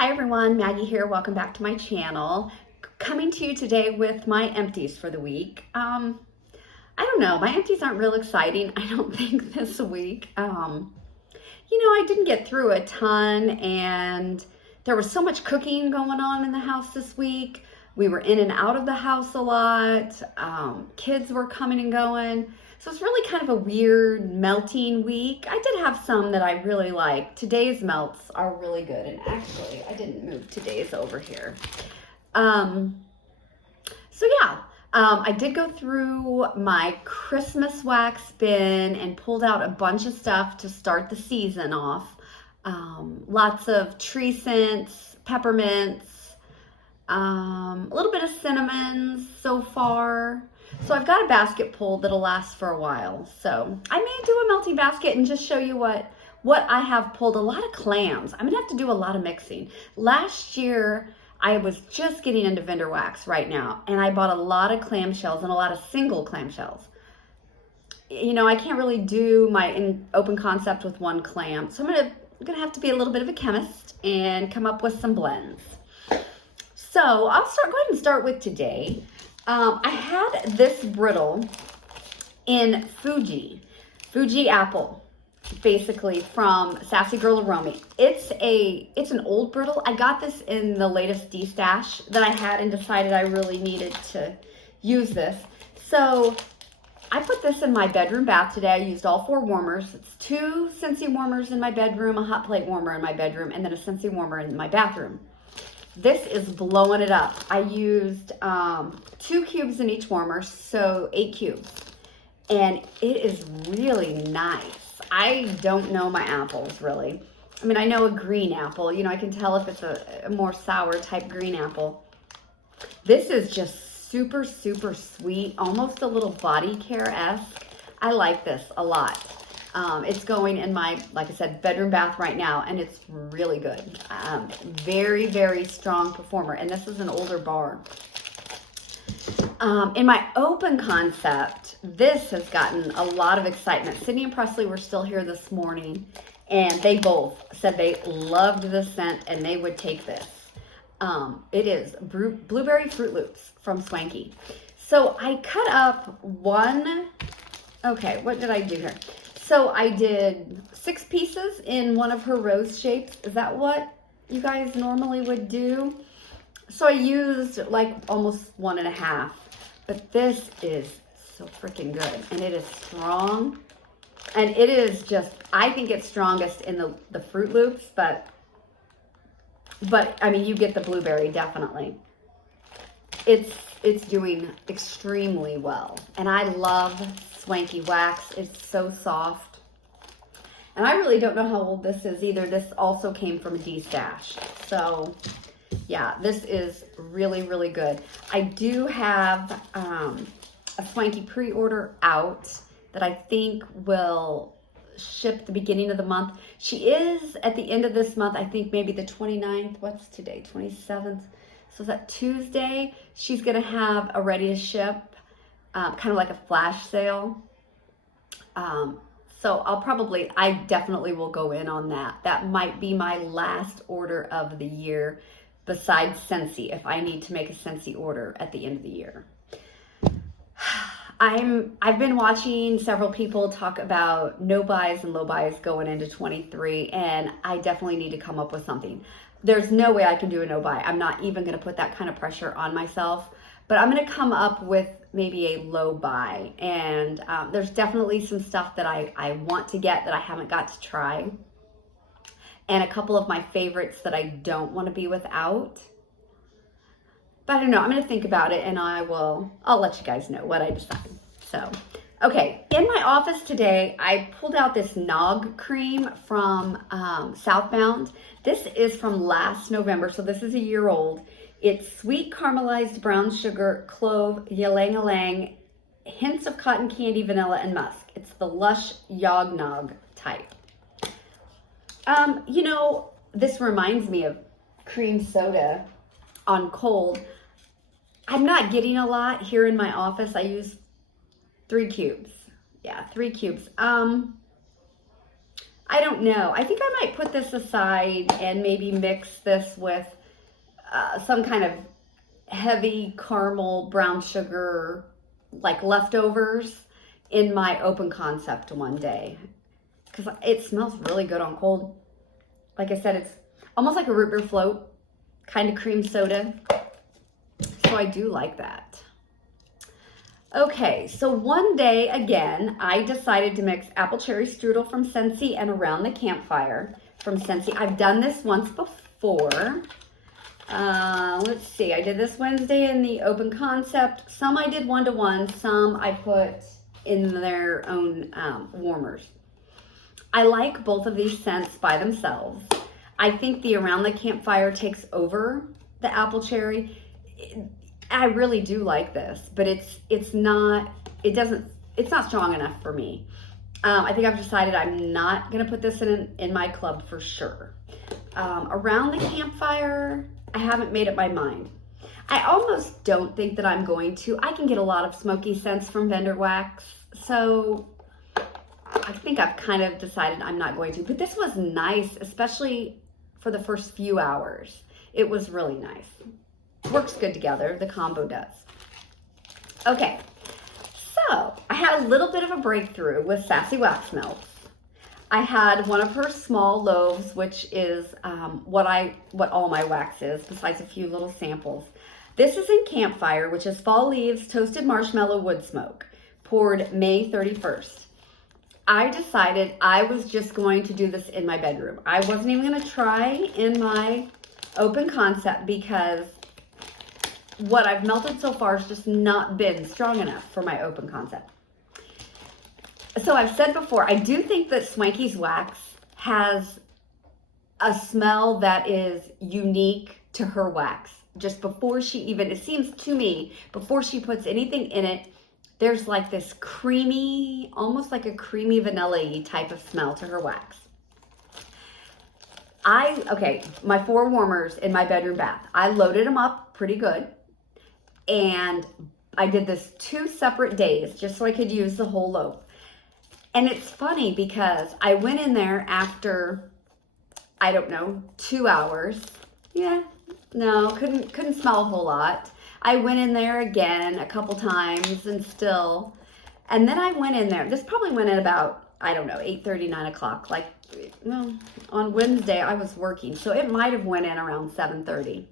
Hi everyone, Maggie here. Welcome back to my channel. Coming to you today with my empties for the week. I don't know, my empties aren't real exciting, I don't think, this week. I didn't get through a ton and there was so much cooking going on in the house this week. We were in and out of the house a lot. Kids were coming and going. So it's really kind of a weird melting week. I did have some that I really like. Today's melts are really good. And actually, I didn't move today's over here. I did go through my Christmas wax bin and pulled out a bunch of stuff to start the season off. Lots of tree scents, peppermints, a little bit of cinnamons so far. So I've got a basket pulled that'll last for a while. So I may do a melting basket and just show you what I have pulled. A lot of clams. I'm gonna have to do a lot of mixing. Last year, I was just getting into vendor wax right now, and I bought a lot of clamshells and a lot of single clamshells. I can't really do my open concept with one clam. So I'm gonna have to be a little bit of a chemist and come up with some blends. So I'll go ahead and start with today. I had this brittle in Fuji apple, basically from Sassy Girl Aromi. It's an old brittle. I got this in the latest D-stash that I had and decided I really needed to use this. So I put this in my bedroom bath today. I used all 4 warmers. It's 2 Scentsy warmers in my bedroom, a hot plate warmer in my bedroom, and then a Scentsy warmer in my bathroom. This is blowing it up. I used 2 cubes in each warmer, so 8 cubes. And it is really nice. I don't know my apples, really. I mean, I know a green apple. I can tell if it's a more sour type green apple. This is just super, super sweet, almost a little body care-esque. I like this a lot. It's going in my, like I said, bedroom bath right now, and it's really good. Very, very strong performer, and this is an older bar. In my open concept, this has gotten a lot of excitement. Sydney and Presley were still here this morning, and they both said they loved this scent and they would take this. It is Blueberry Fruit Loops from Swanky. So I cut up what did I do here? So I did 6 pieces in one of her rose shapes. Is that what you guys normally would do? So I used like almost 1.5, but this is so freaking good. And it is strong. And it is just, I think it's strongest in the Fruit Loops, but I mean, you get the blueberry definitely. It's doing extremely well. And I love Swanky wax. It's so soft. And I really don't know how old this is either. This also came from a D-stash. So yeah, this is really, really good. I do have a Swanky pre-order out that I think will ship the beginning of the month. She is at the end of this month, I think maybe the 29th. What's today? 27th. So is that Tuesday? She's going to have a ready to ship, kind of like a flash sale. So I definitely will go in on that. That might be my last order of the year besides Scentsy, if I need to make a Scentsy order at the end of the year. I've been watching several people talk about no buys and low buys going into 23, and I definitely need to come up with something. There's no way I can do a no buy. I'm not even going to put that kind of pressure on myself, but I'm going to come up with maybe a low buy. And there's definitely some stuff that I want to get that I haven't got to try, and a couple of my favorites that I don't want to be without. But I don't know, I'm going to think about it, and I'll let you guys know what I decide. So, okay, in my office today, I pulled out this Nog cream from Southbound. This is from last November, so this is a year old. It's sweet caramelized brown sugar, clove, ylang-ylang, hints of cotton candy, vanilla, and musk. It's the Lush Yog-Nog type. This reminds me of cream soda on cold. I'm not getting a lot here in my office. I use 3 cubes. Yeah, 3 cubes. I don't know. I think I might put this aside and maybe mix this with some kind of heavy caramel brown sugar, like leftovers, in my open concept one day. Because it smells really good on cold. Like I said, it's almost like a root beer float, kind of cream soda. So I do like that. Okay, so one day again, I decided to mix apple cherry strudel from Scentsy and Around the Campfire from Scentsy. I've done this once before. Let's see, I did this Wednesday in the open concept. Some I did one-to-one, some I put in their own warmers. I like both of these scents by themselves. I think the Around the Campfire takes over the apple cherry. I really do like this, but it's not strong enough for me. I think I've decided I'm not gonna put this in my club for sure. Around the Campfire, I haven't made up my mind. I almost don't think that I'm going to. I can get a lot of smoky scents from vendor wax, so I think I've kind of decided I'm not going to. But this was nice, especially for the first few hours. It was really nice. Works good together, the combo does. Okay, so I had a little bit of a breakthrough with Sassy Wax Melts. I had one of her small loaves, which is what all my wax is, besides a few little samples. This is in Campfire, which is fall leaves, toasted marshmallow, wood smoke, poured May 31st. I decided I was just going to do this in my bedroom. I wasn't even gonna try in my open concept because what I've melted so far has just not been strong enough for my open concept. So I've said before, I do think that Swanky's wax has a smell that is unique to her wax. Just before she even, it seems to me, before she puts anything in it, there's like this creamy, almost like a creamy vanilla-y type of smell to her wax. Okay, my 4 warmers in my bedroom bath, I loaded them up pretty good. And I did this 2 separate days just so I could use the whole loaf. And it's funny because I went in there after, I don't know, 2 hours. Yeah, no, couldn't smell a whole lot. I went in there again a couple times and then I went in there. This probably went at about, I don't know, 8:30, 9 o'clock. Like, well, on Wednesday I was working, so it might have went in around 7:30.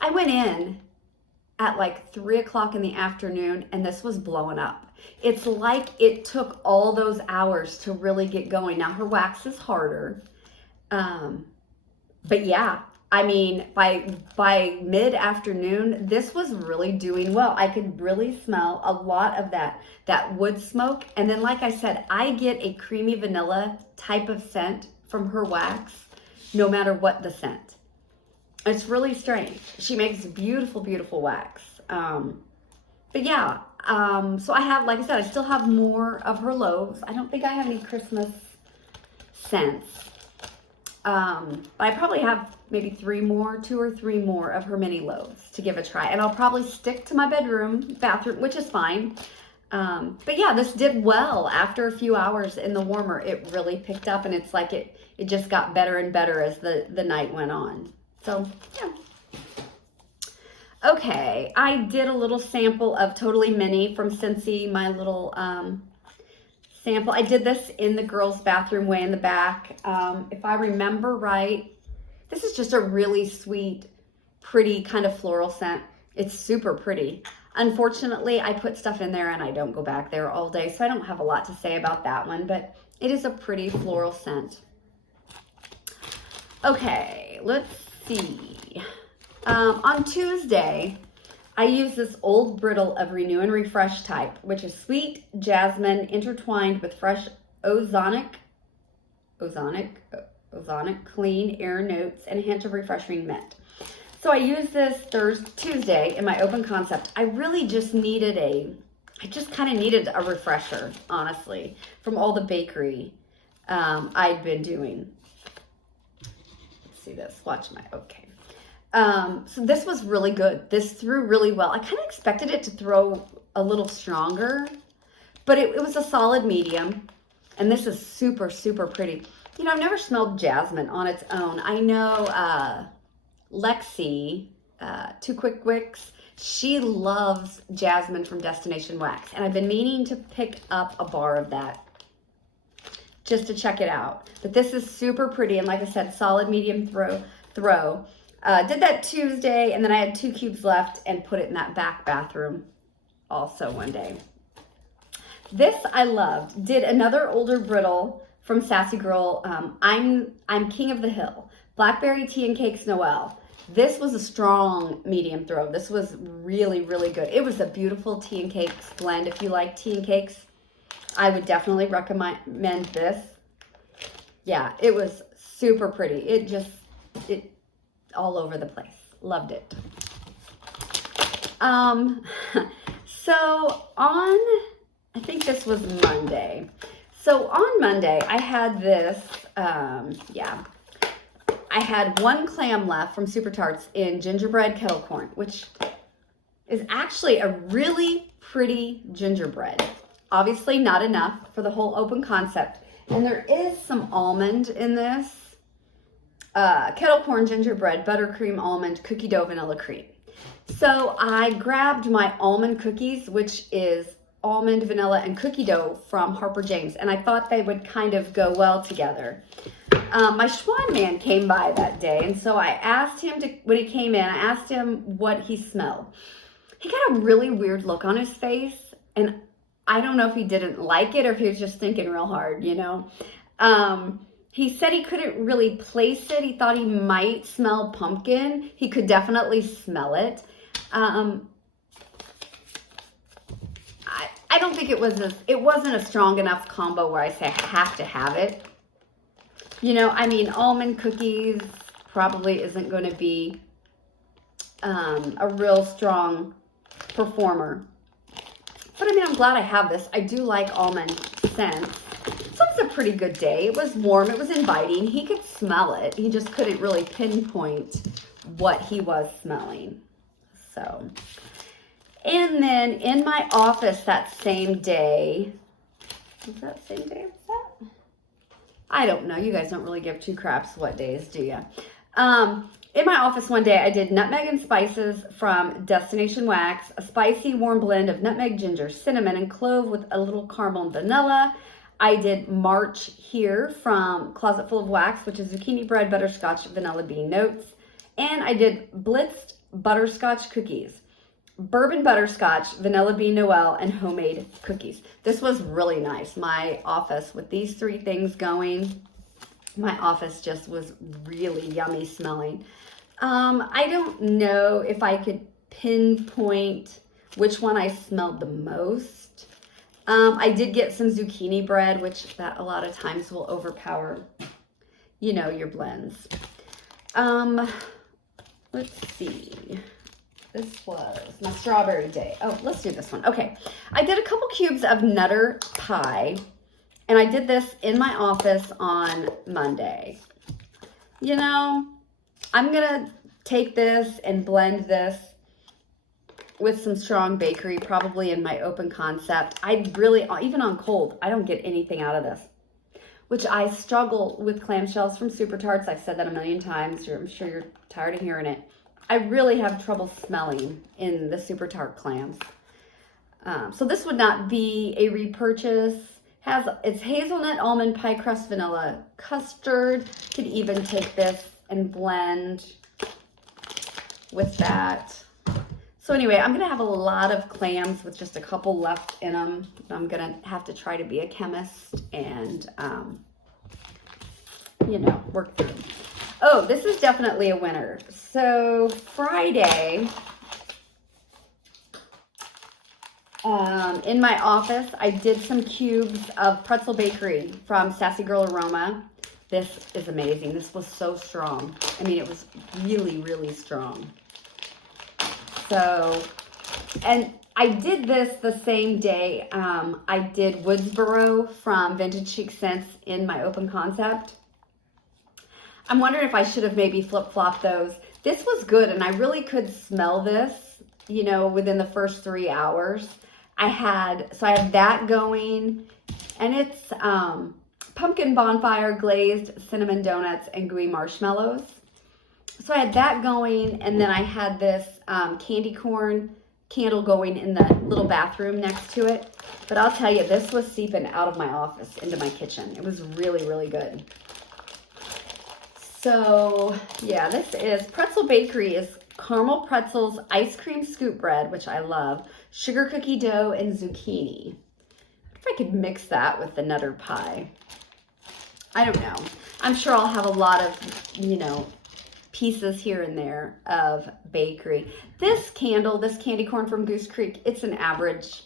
I went in at like 3 o'clock in the afternoon and this was blowing up. It's like it took all those hours to really get going. Now her wax is harder, but yeah, I mean, by mid-afternoon, this was really doing well. I could really smell a lot of that wood smoke. And then, like I said, I get a creamy vanilla type of scent from her wax, no matter what the scent. It's really strange. She makes beautiful, beautiful wax. But yeah, so I have, like I said, I still have more of her loaves. I don't think I have any Christmas scents. I probably have maybe 2 or 3 more of her mini loaves to give a try. And I'll probably stick to my bathroom, which is fine. But yeah, this did well after a few hours in the warmer. It really picked up and it's like it just got better and better as the night went on. So yeah. Okay, I did a little sample of Totally Mini from Scentsy, my little sample. I did this in the girls' bathroom way in the back. If I remember right, this is just a really sweet, pretty kind of floral scent. It's super pretty. Unfortunately, I put stuff in there and I don't go back there all day, so I don't have a lot to say about that one, but it is a pretty floral scent. Okay, let's see. On Tuesday, I used this old brittle of Renew and Refresh type, which is sweet jasmine intertwined with fresh ozonic clean air notes and a hint of refreshing mint. So I used this Tuesday in my open concept. I really just needed I just kind of needed a refresher, honestly, from all the bakery I'd been doing. Let's see this, watch okay. So this was really good. This threw really well. I kind of expected it to throw a little stronger, but it was a solid medium. And this is super, super pretty. You know, I've never smelled jasmine on its own. I know Lexi, Two Quick Wicks, she loves jasmine from Destination Wax. And I've been meaning to pick up a bar of that just to check it out. But this is super pretty. And like I said, solid medium throw. Did that Tuesday, and then I had 2 cubes left and put it in that back bathroom also one day. This I loved. Did another older brittle from Sassy Girl. I'm King of the Hill. Blackberry Tea and Cakes Noel. This was a strong medium throw. This was really, really good. It was a beautiful tea and cakes blend. If you like tea and cakes, I would definitely recommend this. Yeah, it was super pretty. It all over the place. Loved it. So on, I think this was Monday. So on Monday, I had this, I had 1 clam left from Super Tarts in gingerbread kettle corn, which is actually a really pretty gingerbread. Obviously not enough for the whole open concept. And there is some almond in this. Kettle corn gingerbread, buttercream, almond, cookie dough, vanilla cream. So I grabbed my almond cookies, which is almond, vanilla, and cookie dough from Harper James, and I thought they would kind of go well together. My Schwan man came by that day, and so I asked him when he came in, I asked him what he smelled. He got a really weird look on his face, and I don't know if he didn't like it or if he was just thinking real hard, you know. He said he couldn't really place it. He thought he might smell pumpkin. He could definitely smell it. I don't think it wasn't a strong enough combo where I say I have to have it. You know, I mean, almond cookies probably isn't going to be a real strong performer. But I mean, I'm glad I have this. I do like almond scents. So it was a pretty good day. It was warm. It was inviting. He could smell it. He just couldn't really pinpoint what he was smelling. So, and then in my office that same day, was that the same day? Was that? I don't know. You guys don't really give 2 craps what days, do you? In my office one day, I did nutmeg and spices from Destination Wax, a spicy warm blend of nutmeg, ginger, cinnamon, and clove with a little caramel and vanilla. I did March here from Closet Full of Wax, which is zucchini bread, butterscotch, vanilla bean notes. And I did blitzed butterscotch cookies, bourbon butterscotch, vanilla bean Noel, and homemade cookies. This was really nice. My office, with these 3 things going, my office just was really yummy smelling. I don't know if I could pinpoint which one I smelled the most. I did get some zucchini bread, which that a lot of times will overpower, you know, your blends. Let's see. This was my strawberry day. Oh, let's do this one. Okay. I did a couple cubes of Nutter Pie, and I did this in my office on Monday. You know, I'm going to take this and blend this with some strong bakery, probably in my open concept. I really, even on cold, I don't get anything out of this, which I struggle with clamshells from Super Tarts. I've said that a million times. I'm sure you're tired of hearing it. I really have trouble smelling in the Super Tart clams. So this would not be a repurchase. It's hazelnut, almond, pie crust, vanilla, custard. Could even take this and blend with that. So anyway, I'm going to have a lot of clams with just a couple left in them. I'm going to have to try to be a chemist and, you know, work through them. Oh, this is definitely a winner. So Friday, in my office, I did some cubes of pretzel bakery from Sassy Girl Aroma. This is amazing. This was so strong. I mean, it was really, really strong. So, and I did this the same day. I did Woodsboro from Vintage Chic Scents in my open concept. I'm wondering if I should have maybe flip-flopped those. This was good, and I really could smell this, you know, within the first 3 hours. I had that going, And it's pumpkin bonfire, glazed cinnamon donuts, and gooey marshmallows. So I had that going, and then I had this candy corn candle going in the little bathroom next to it. But I'll tell you, this was seeping out of my office into my kitchen. It was really, really good. So yeah, this is Pretzel Bakery is caramel pretzels, ice cream scoop bread, which I love, sugar cookie dough, and zucchini. If I could mix that with the Nutter Pie. I don't know. I'm sure I'll have a lot of, you know, pieces here and there of bakery. This candle, this candy corn from Goose Creek, it's an average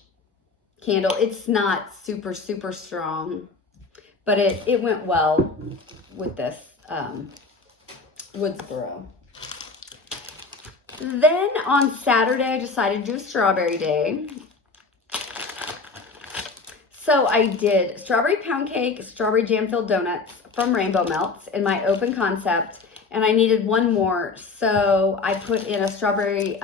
candle. It's not super, super strong, but it went well with this Woodsboro. Then on Saturday, I decided to do a strawberry day. So I did strawberry pound cake, strawberry jam-filled donuts from Rainbow Melts in my open concept, and I needed one more. So I put in a strawberry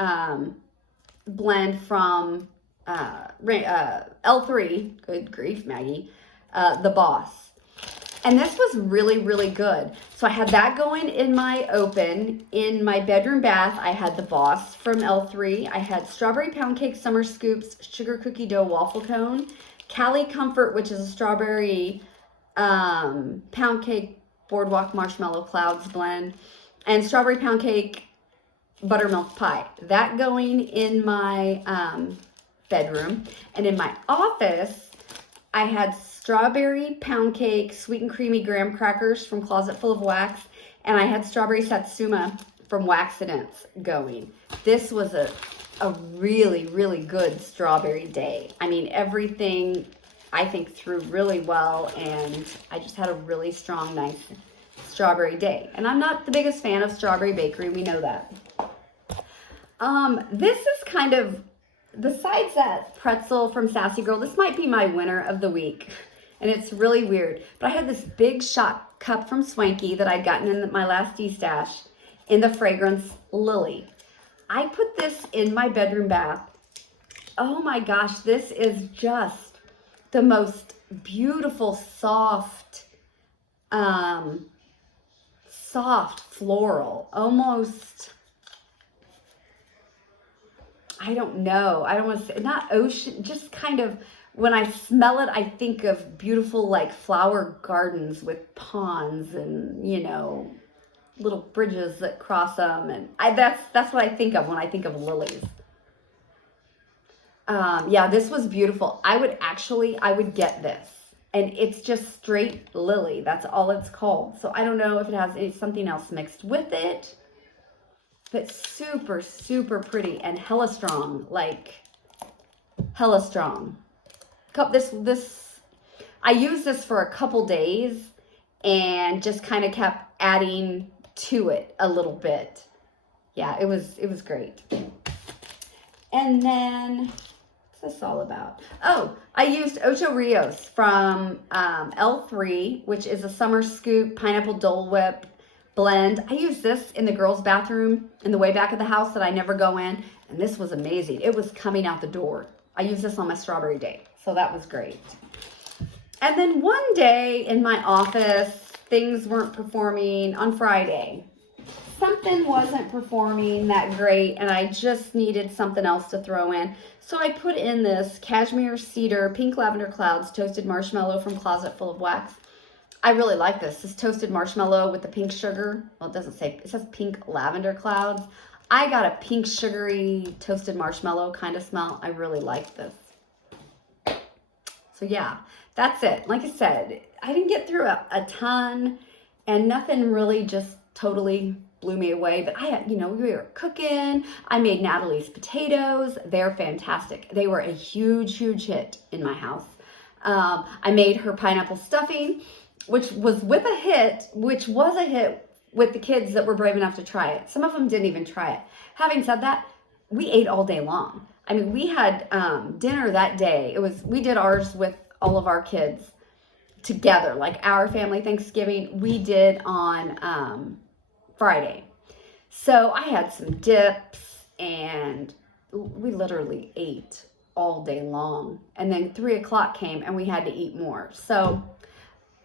blend from L3, good grief, Maggie, The Boss. And this was really, really good. So I had that going in my open. In my bedroom bath, I had The Boss from L3. I had strawberry pound cake, summer scoops, sugar cookie dough waffle cone, Cali Comfort, which is a strawberry pound cake boardwalk marshmallow clouds blend, and strawberry pound cake buttermilk pie. That going in my bedroom. And in my office, I had strawberry pound cake, sweet and creamy graham crackers from Closet Full of Wax, and I had strawberry satsuma from Waxidents going. This was a really, really good strawberry day. I mean, everything I think threw really well, and I just had a really strong, nice strawberry day. And I'm not the biggest fan of Strawberry Bakery, we know that. This is kind of, besides that pretzel from Sassy Girl, this might be my winner of the week. And it's really weird. But I had this big shot cup from Swanky that I'd gotten in my last D-stash in the fragrance Lily. I put this in my bedroom bath. Oh my gosh, this is just the most beautiful, soft floral, almost, I don't know, I don't want to say, not ocean, just kind of, when I smell it, I think of beautiful, like, flower gardens with ponds and, you know, little bridges that cross them, and that's what I think of when I think of lilies. Yeah, this was beautiful. I would get this, and it's just straight lily. That's all it's called. So I don't know if it has something else mixed with it, but super, super pretty and hella strong, like hella strong. I used this for a couple days and just kind of kept adding to it a little bit. Yeah, it was great. And then, what's this all about? Oh, I used Ocho Rios from L3, which is a summer scoop pineapple Dole Whip blend. I used this in the girls' bathroom in the way back of the house that I never go in, and this was amazing. It was coming out the door. I used this on my strawberry day, so that was great. And then one day in my office, things weren't performing on Friday. Something wasn't performing that great, and I just needed something else to throw in. So I put in this Cashmere Cedar Pink Lavender Clouds Toasted Marshmallow from Closet Full of Wax. I really like this toasted marshmallow with the pink sugar. Well, it doesn't say, it says Pink Lavender Clouds. I got a pink sugary toasted marshmallow kind of smell. I really like this. So yeah, that's it. Like I said, I didn't get through a ton, and nothing really just totally blew me away. But I had, you know, we were cooking. I made Natalie's potatoes. They're fantastic. They were a huge, huge hit in my house. I made her pineapple stuffing, which was a hit with the kids that were brave enough to try it. Some of them didn't even try it. Having said that, we ate all day long. I mean, we had dinner that day. We did ours with all of our kids together, like our family Thanksgiving. We did on Friday. So I had some dips, and we literally ate all day long. And then 3 o'clock came and we had to eat more. So,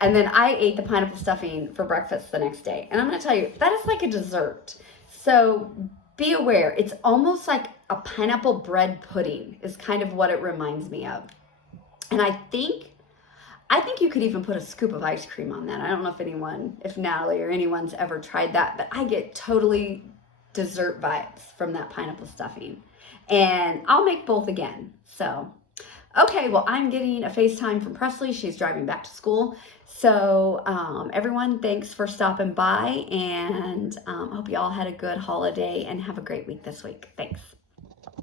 and then I ate the pineapple stuffing for breakfast the next day. And I'm going to tell you, that is like a dessert. So be aware, it's almost like a pineapple bread pudding is kind of what it reminds me of. And I think you could even put a scoop of ice cream on that. I don't know if Natalie or anyone's ever tried that, but I get totally dessert vibes from that pineapple stuffing. And I'll make both again. So, okay, well, I'm getting a FaceTime from Presley. She's driving back to school. So, everyone, thanks for stopping by, and I hope you all had a good holiday and have a great week this week. Thanks.